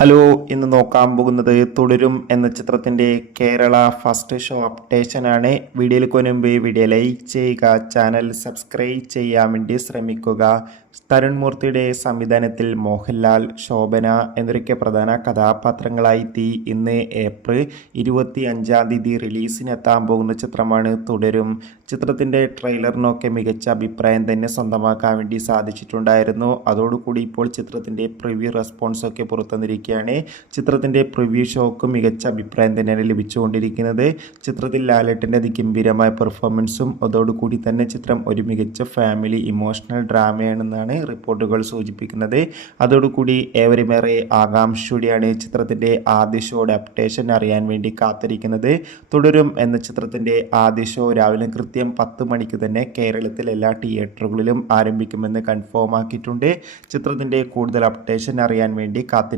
Hello, ഇന്ന് നോക്കാൻ പോകുന്നത് തുടരും എന്ന ചിത്രത്തിൻ്റെ കേരള ഫസ്റ്റ് ഷോ അപ്ഡേഷനാണ്. വീഡിയോയിൽ മുൻപ് വീഡിയോ ലൈക്ക് ചെയ്യുക, ചാനൽ സബ്സ്ക്രൈബ് ചെയ്യാൻ വേണ്ടി ശ്രമിക്കുക. തരുൺ മൂർത്തിയുടെ സംവിധാനത്തിൽ മോഹൻലാൽ, ശോഭന എന്നൊക്കെ പ്രധാന കഥാപാത്രങ്ങളായി ഇന്ന് ഏപ്രിൽ 25 റിലീസിനെത്താൻ പോകുന്ന ചിത്രമാണ് തുടരും. ചിത്രത്തിൻ്റെ ട്രെയിലറിനൊക്കെ മികച്ച അഭിപ്രായം തന്നെ സ്വന്തമാക്കാൻ വേണ്ടി സാധിച്ചിട്ടുണ്ടായിരുന്നു. അതോടുകൂടി ഇപ്പോൾ ചിത്രത്തിൻ്റെ പ്രിവ്യൂ റെസ്പോൺസൊക്കെ പുറത്തുവന്നിരിക്കുകയാണ്. ചിത്രത്തിൻ്റെ പ്രിവ്യൂ ഷോക്ക് മികച്ച അഭിപ്രായം തന്നെയാണ് ലഭിച്ചുകൊണ്ടിരിക്കുന്നത്. ചിത്രത്തിൽ ലാലേട്ടൻ്റെ അതിഗംഭീരമായ പെർഫോമൻസും അതോടുകൂടി തന്നെ ചിത്രം ഒരു മികച്ച ഫാമിലി ഇമോഷണൽ ഡ്രാമയാണെന്നാണ് റിപ്പോർട്ടുകൾ സൂചിപ്പിക്കുന്നത്. അതോടുകൂടി ഏവരുമേറെ ആകാംക്ഷയോടെയാണ് ചിത്രത്തിൻ്റെ ആദ്യ ഷോയുടെ അപ്ഡേഷൻ അറിയാൻ വേണ്ടി കാത്തിരിക്കുന്നത്. തുടരും എന്ന ചിത്രത്തിൻ്റെ ആദ്യ ഷോ രാവിലെ കൃത്യം 10 മണിക്ക് തന്നെ കേരളത്തിലെ എല്ലാ തിയേറ്ററുകളിലും ആരംഭിക്കുമെന്ന് കൺഫേം ആക്കിയിട്ടുണ്ട്. ചിത്രത്തിൻ്റെ കൂടുതൽ അപ്ഡേഷൻ അറിയാൻ വേണ്ടി കാത്തിരിക്കും.